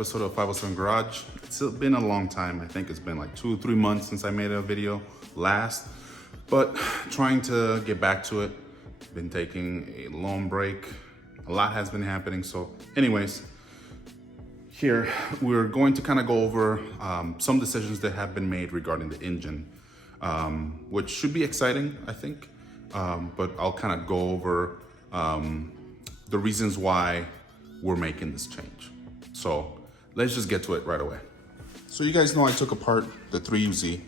episode of 507 Garage. It's been a long time. I think it's been like 2 or 3 months since I made a video last, but trying to get back to it. Been taking a long break. A lot has been happening. So anyways, here we're going to kind of go over some decisions that have been made regarding the engine, which should be exciting, I think. But I'll kind of go over the reasons why we're making this change. So let's just get to it right away. So you guys know I took apart the 3UZ.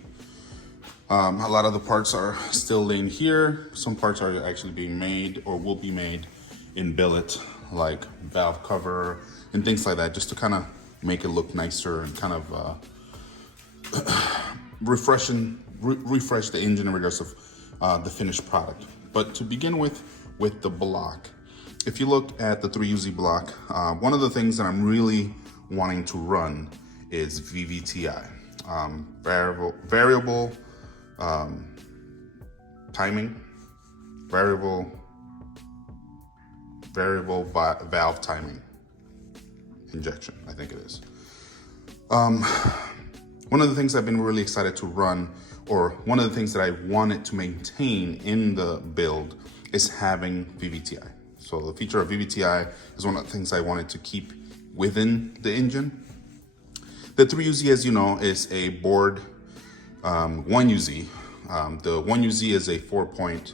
A lot of the parts are still laying here. Some parts are actually being made or will be made in billet, like valve cover and things like that, just to kind of make it look nicer and kind of refresh the engine in regards of the finished product. But to begin with the block, if you look at the 3UZ block, one of the things that I'm really wanting to run is VVTi, variable timing, variable valve timing injection, I think it is. One of the things I've been really excited to run, or one of the things that I wanted to maintain in the build, is having VVTi. So the feature of VVTi is one of the things I wanted to keep within the engine. The 3UZ, as you know, is a bored 1UZ. The 1UZ is a 4.0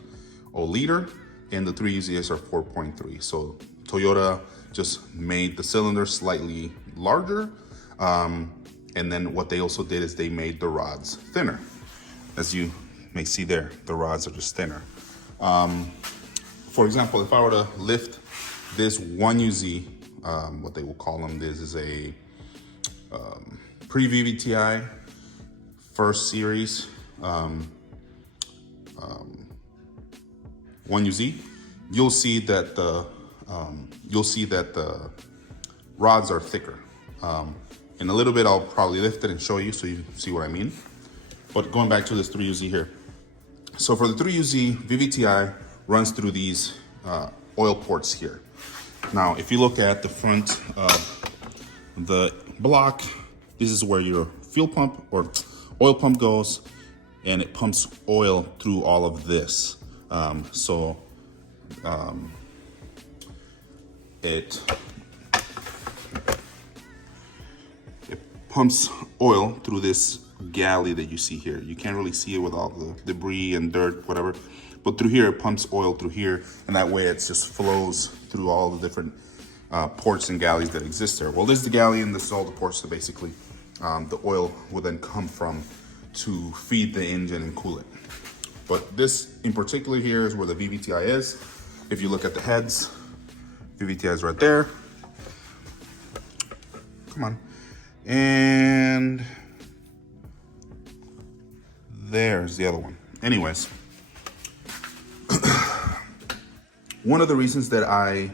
liter and the 3UZ is a 4.3. So Toyota just made the cylinder slightly larger. And then what they also did is they made the rods thinner. As you may see there, the rods are just thinner. For example, if I were to lift this 1UZ, what they will call them, this is a pre-VVTi first series 1UZ, you'll see that the rods are thicker. In a little bit, I'll probably lift it and show you so you see what I mean. But going back to this 3UZ here. So for the 3UZ, VVTi runs through these oil ports here. Now, if you look at the front of the block, this is where your fuel pump or oil pump goes, and it pumps oil through all of this. It pumps oil through this galley that you see here. You can't really see it with all the debris and dirt, whatever. But through here, it pumps oil through here, and that way it just flows through all the different ports and galleys that exist there. Well, this is the galley, and this is all the ports that basically the oil will then come from to feed the engine and cool it. But this in particular here is where the VVTi is. If you look at the heads, VVTi is right there. Come on. And there's the other one. Anyways, one of the reasons that I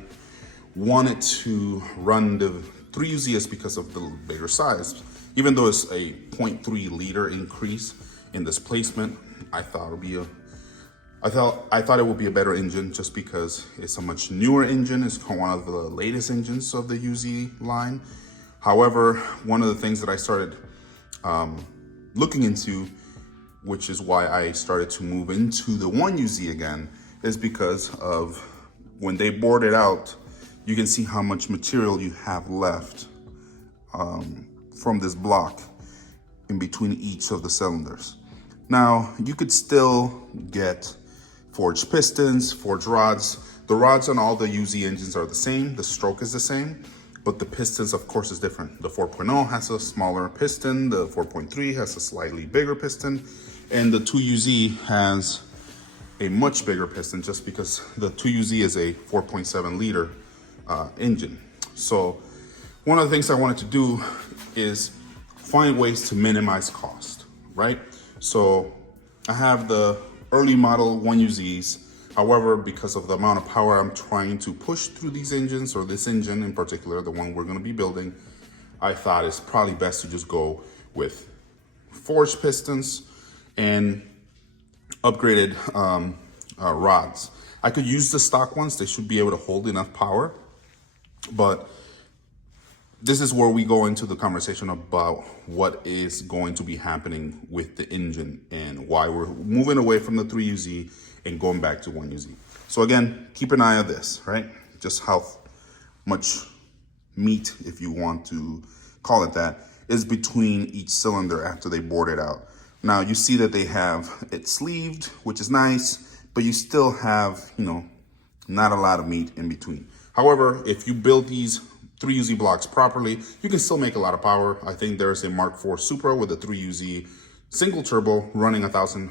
wanted to run the 3UZ is because of the bigger size. Even though it's a 0.3 liter increase in displacement, I thought it would be a better engine just because it's a much newer engine. It's one of the latest engines of the UZ line. However, one of the things that I started looking into, which is why I started to move into the 1UZ again, is because of when they bored it out, you can see how much material you have left from this block in between each of the cylinders. Now, you could still get forged pistons, forged rods. The rods on all the UZ engines are the same. The stroke is the same, but the pistons, of course, is different. The 4.0 has a smaller piston. The 4.3 has a slightly bigger piston. And the 2UZ has a much bigger piston just because the 2UZ is a 4.7 liter engine. So one of the things I wanted to do is find ways to minimize cost, right? So I have the early model 1UZs. However, because of the amount of power I'm trying to push through these engines, or this engine in particular, the one we're gonna be building, I thought it's probably best to just go with forged pistons and upgraded rods. I could use the stock ones. They should be able to hold enough power, but this is where we go into the conversation about what is going to be happening with the engine and why we're moving away from the 3UZ and going back to 1UZ. So again, keep an eye on this, right? Just how much meat, if you want to call it that, is between each cylinder after they bored it out. Now you see that they have it sleeved, which is nice, but you still have, not a lot of meat in between. However, if you build these 3UZ blocks properly, you can still make a lot of power. I think there's a Mark IV Supra with a 3UZ single turbo running 1,000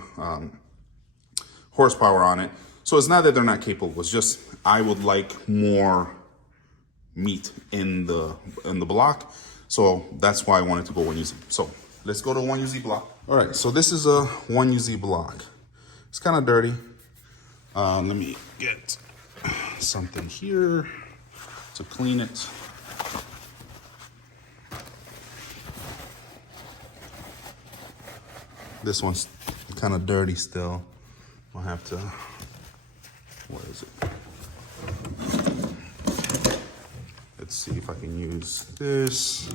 horsepower on it. So it's not that they're not capable, it's just I would like more meat in the block. So that's why I wanted to go 1UZ. So let's go to 1UZ block. All right, so this is a 1UZ block. It's kind of dirty. Let me get something here to clean it. This one's kind of dirty still. I'll have to, where is it? Let's see if I can use this.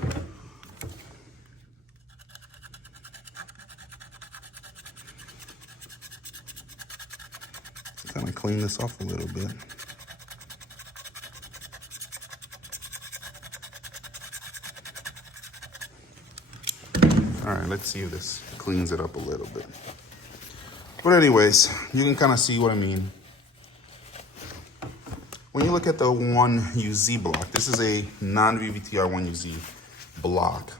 Kind of clean this off a little bit. All right, let's see if this cleans it up a little bit. But anyways, you can kind of see what I mean. When you look at the 1UZ block, this is a non-VVTR 1UZ block.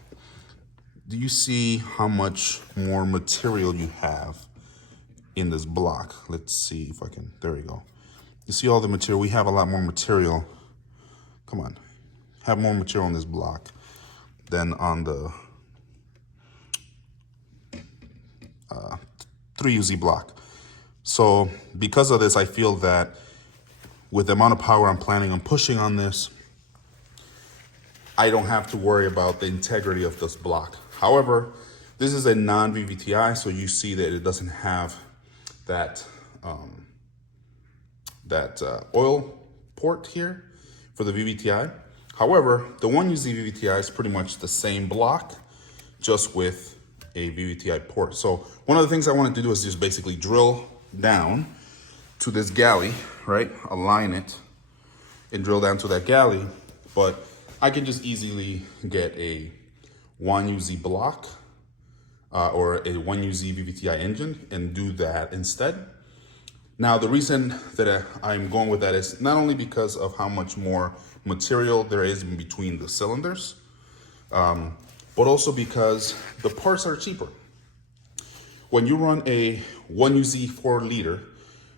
Do you see how much more material you have in this block? Let's see if I can, there we go. You see all the material, we have a lot more material. Come on, have more material on this block than on the 3UZ block. So because of this, I feel that with the amount of power I'm planning on pushing on this, I don't have to worry about the integrity of this block. However, this is a non-VVTI, so you see that it doesn't have that oil port here for the VVTI. However, the 1UZ VVTI is pretty much the same block, just with a VVTI port. So one of the things I wanted to do is just basically drill down to this galley, right? Align it and drill down to that galley. But I can just easily get a 1UZ block or a 1UZ VVTI engine and do that instead. Now, the reason that I'm going with that is not only because of how much more material there is in between the cylinders, but also because the parts are cheaper. When you run a 1UZ 4-liter,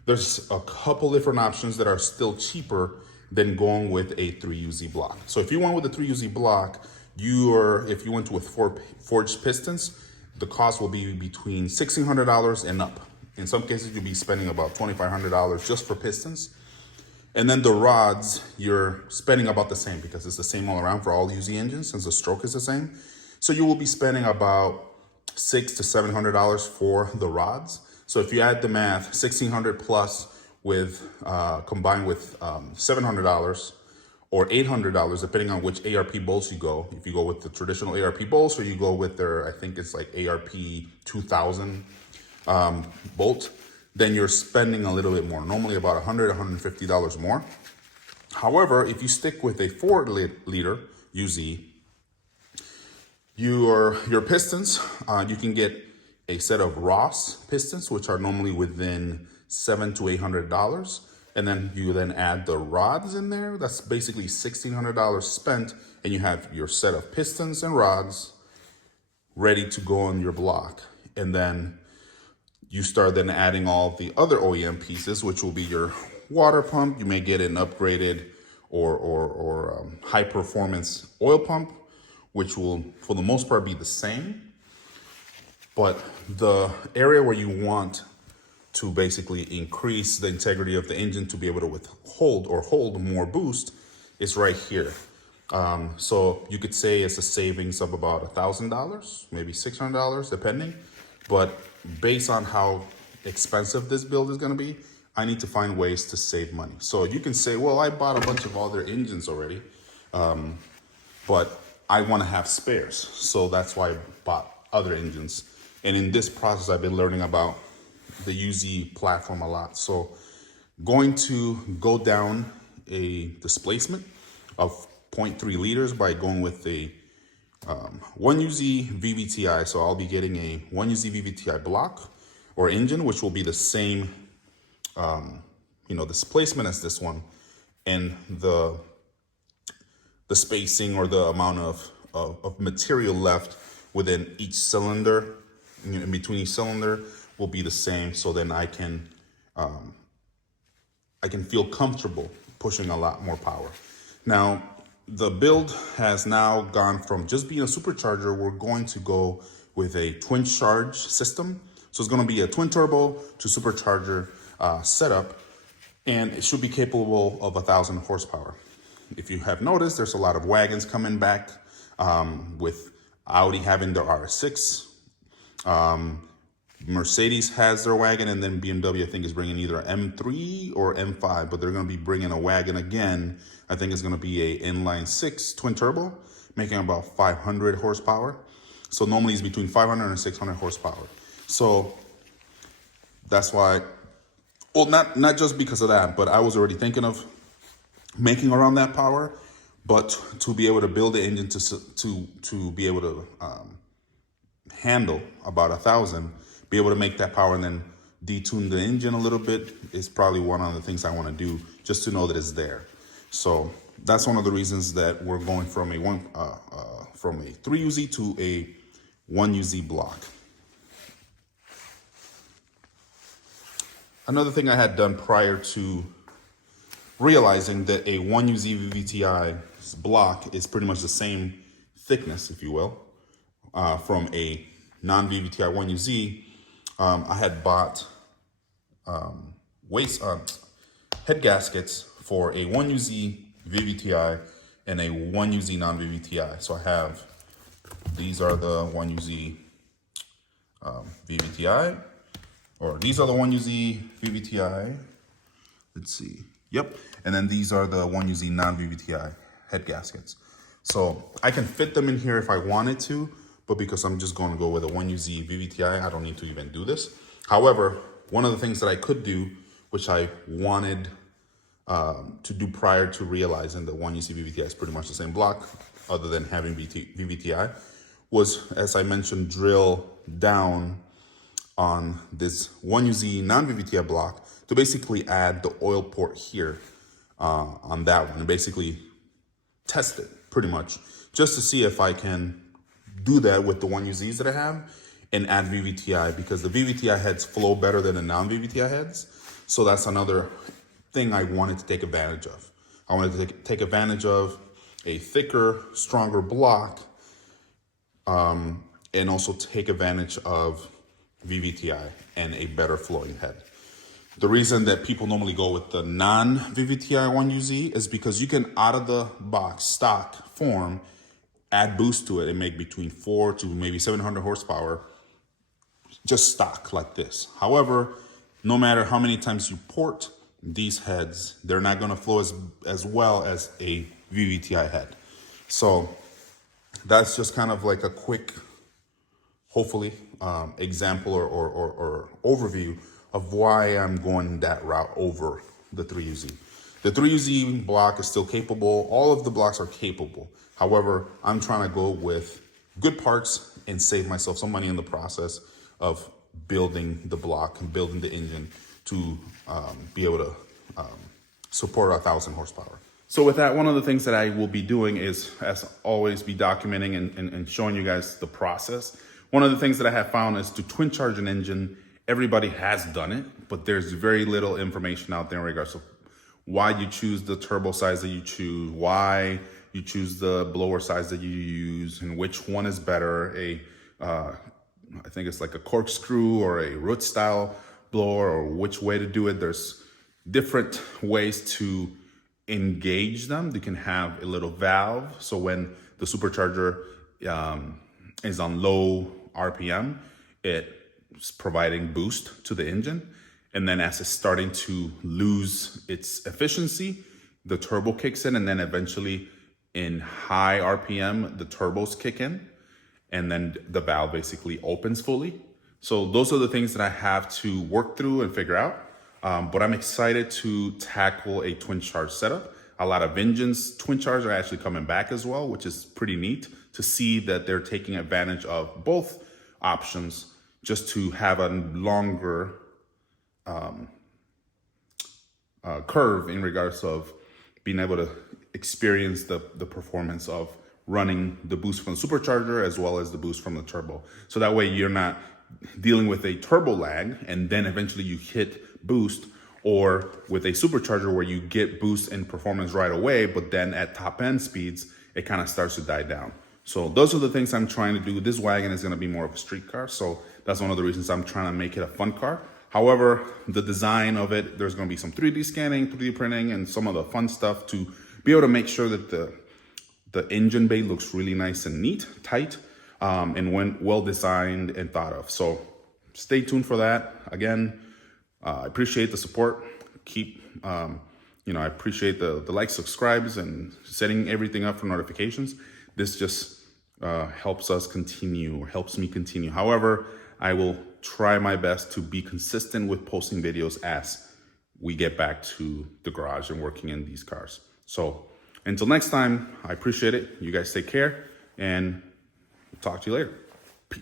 there's a couple different options that are still cheaper than going with a 3UZ block. So if you went with a 3UZ block, if you went with forged pistons, the cost will be between $1,600 and up. In some cases, you'll be spending about $2,500 just for pistons. And then the rods, you're spending about the same because it's the same all around for all UZ engines since the stroke is the same. So you will be spending about $600 to $700 for the rods. So if you add the math, $1,600 plus with combined with $700 or $800, depending on which ARP bolts you go. If you go with the traditional ARP bolts or you go with their, I think it's like ARP 2000 bolt, then you're spending a little bit more, normally about $100, $150 more. However, if you stick with a 4-liter UZ, your pistons, you can get a set of Ross pistons, which are normally within $700 to $800. And then you then add the rods in there. That's basically $1,600 spent, and you have your set of pistons and rods ready to go on your block. And then you start then adding all the other OEM pieces, which will be your water pump. You may get an upgraded or high performance oil pump, which will, for the most part, be the same. But the area where you want to basically increase the integrity of the engine to be able to withhold or hold more boost is right here. So you could say it's a savings of about $1,000, maybe $600, depending. But based on how expensive this build is going to be, I need to find ways to save money. So you can say, well, I bought a bunch of other engines already. But but I want to have spares. So that's why I bought other engines. And in this process, I've been learning about the UZ platform a lot. So going to go down a displacement of 0.3 liters by going with a 1UZ VVTi. So I'll be getting a 1UZ VVTi block or engine, which will be the same, displacement as this one, and the spacing or the amount of material left within each cylinder, in between each cylinder, will be the same. So then I can feel comfortable pushing a lot more power. Now, the build has now gone from just being a supercharger. We're going to go with a twin charge system. So it's going to be a twin turbo to supercharger setup, and it should be capable of 1,000 horsepower. If you have noticed, there's a lot of wagons coming back with Audi having their RS6. Mercedes has their wagon, and then BMW, I think, is bringing either M3 or M5, but they're going to be bringing a wagon again. I think it's going to be a inline 6 twin turbo, making about 500 horsepower. So normally it's between 500 and 600 horsepower. So that's why, well, not just because of that, but I was already thinking of making around that power, but to be able to build the engine to be able to handle about 1,000, be able to make that power and then detune the engine a little bit is probably one of the things I want to do, just to know that it's there. So that's one of the reasons that we're going from a 3UZ to a 1UZ block. Another thing I had done prior to realizing that a 1UZ VVTi block is pretty much the same thickness, if you will, from a non-VVTi 1UZ, I had bought head gaskets for a 1UZ VVTi and a 1UZ non-VVTi. So I have, these are the 1UZ VVTi, or these are the 1UZ VVTi. Let's see. Yep. And then these are the 1UZ non-VVTi head gaskets. So I can fit them in here if I wanted to, but because I'm just going to go with a 1UZ VVTi, I don't need to even do this. However, one of the things that I could do, which I wanted to do prior to realizing that 1UZ VVTi is pretty much the same block, other than having VVTi, was, as I mentioned, drill down on this 1UZ non-VVTi block to basically add the oil port here on that one, and basically test it pretty much, just to see if I can do that with the 1UZs that I have and add VVTi, because the VVTi heads flow better than the non-VVTi heads. So that's another thing I wanted to take advantage of. I wanted to take advantage of a thicker, stronger block, and also take advantage of VVTi and a better flowing head. The reason that people normally go with the non-VVTi 1UZ is because you can, out of the box stock form, add boost to it and make between 400 to maybe 700 horsepower, just stock like this. However, no matter how many times you port these heads, they're not going to flow as well as a VVTi head. So that's just kind of like a quick, hopefully, example or overview of why I'm going that route over the 3UZ. The 3UZ block is still capable. All of the blocks are capable. However, I'm trying to go with good parts and save myself some money in the process of building the block and building the engine to be able to support 1,000 horsepower. So with that, one of the things that I will be doing is, as always, be documenting and showing you guys the process. One of the things that I have found is to twin charge an engine. Everybody has done it, but there's very little information out there in regards to why you choose the turbo size that you choose, why you choose the blower size that you use, and which one is better. I think it's like a corkscrew or a root style blower, or which way to do it. There's different ways to engage them. You can have a little valve, so when the supercharger is on low RPM, it's providing boost to the engine. And then as it's starting to lose its efficiency, the turbo kicks in, and then eventually in high RPM, the turbos kick in, and then the valve basically opens fully. So those are the things that I have to work through and figure out. But I'm excited to tackle a twin charge setup. A lot of engines, twin charge are actually coming back as well, which is pretty neat to see that they're taking advantage of both options just to have a longer curve in regards of being able to experience the performance of running the boost from the supercharger as well as the boost from the turbo. So that way you're not dealing with a turbo lag and then eventually you hit boost, or with a supercharger where you get boost and performance right away, but then at top end speeds, it kind of starts to die down. So those are the things I'm trying to do. This wagon is going to be more of a street car. So that's one of the reasons I'm trying to make it a fun car. However, the design of it, there's going to be some 3D scanning, 3D printing, and some of the fun stuff to be able to make sure that the engine bay looks really nice and neat, tight, and well designed and thought of. So stay tuned for that. Again, I appreciate the support. I appreciate the likes, subscribes, and setting everything up for notifications. This just helps us continue, or helps me continue. However, I will try my best to be consistent with posting videos as we get back to the garage and working in these cars. So until next time, I appreciate it. You guys take care, and talk to you later. Peace.